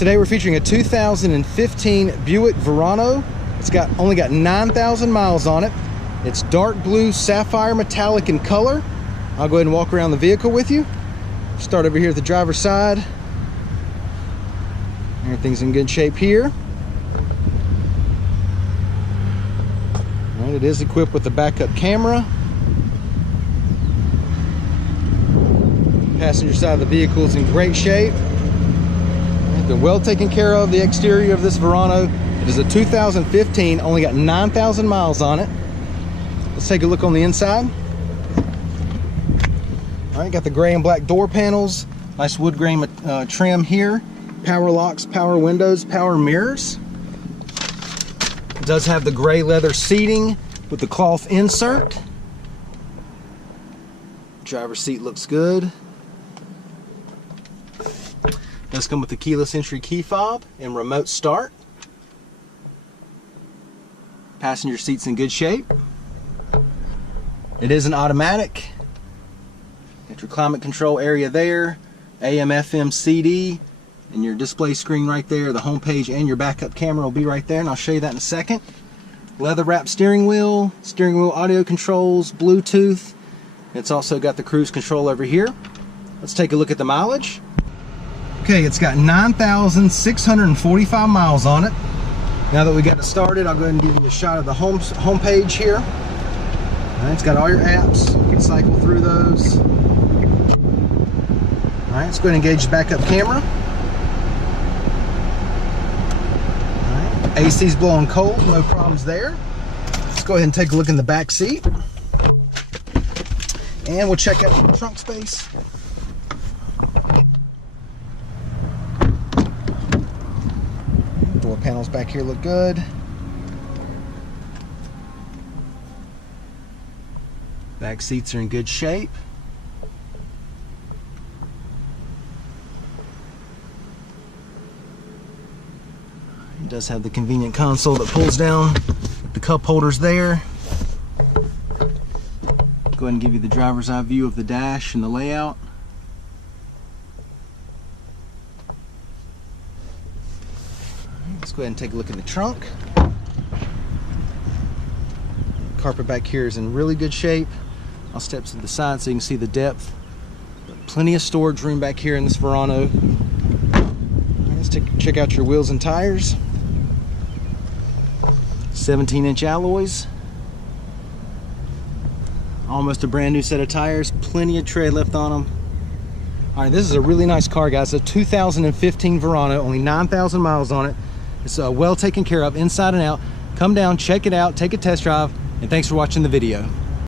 Today we're featuring a 2015 Buick Verano. It's only got 9,000 miles on it. It's dark blue sapphire metallic in color. I'll go ahead and walk around the vehicle with you. Start over here at the driver's side. Everything's in good shape here. All right, it is equipped with a backup camera. Passenger side of the vehicle is in great shape. Been well taken care of. The exterior of this Verano, it is a 2015, only got 9,000 miles on it. Let's take a look on the inside. All right, got the gray and black door panels, nice wood grain trim here, power locks, power windows, power mirrors. It does have the gray leather seating with the cloth insert. Driver's seat looks good. Does come with the keyless entry key fob and remote start. Passenger seat's in good shape. It is an automatic. Got your climate control area there, AM, FM, CD, and your display screen right there. The home page and your backup camera will be right there, and I'll show you that in a second. Leather wrapped steering wheel audio controls, Bluetooth. It's also got the cruise control over here. Let's take a look at the mileage. Okay, it's got 9,645 miles on it. Now that we got it started, I'll go ahead and give you a shot of the home page here. All right, it's got all your apps. You can cycle through those. All right, let's go ahead and engage the backup camera. All right, AC's blowing cold, no problems there. Let's go ahead and take a look in the back seat. And we'll check out the trunk space. Door panels back here look good. Back seats are in good shape. It does have the convenient console that pulls down, the cup holders there. Go ahead and give you the driver's eye view of the dash and the layout. Let's go ahead and take a look in the trunk. Carpet back here is in really good shape. I'll step to the side so you can see the depth. Plenty of storage room back here in this Verano. Let's check out your wheels and tires. 17-inch alloys. Almost a brand new set of tires. Plenty of tread left on them. All right, this is a really nice car, guys. It's a 2015 Verano, only 9,000 miles on it. It's well taken care of inside and out. Come down, check it out, take a test drive, and thanks for watching the video.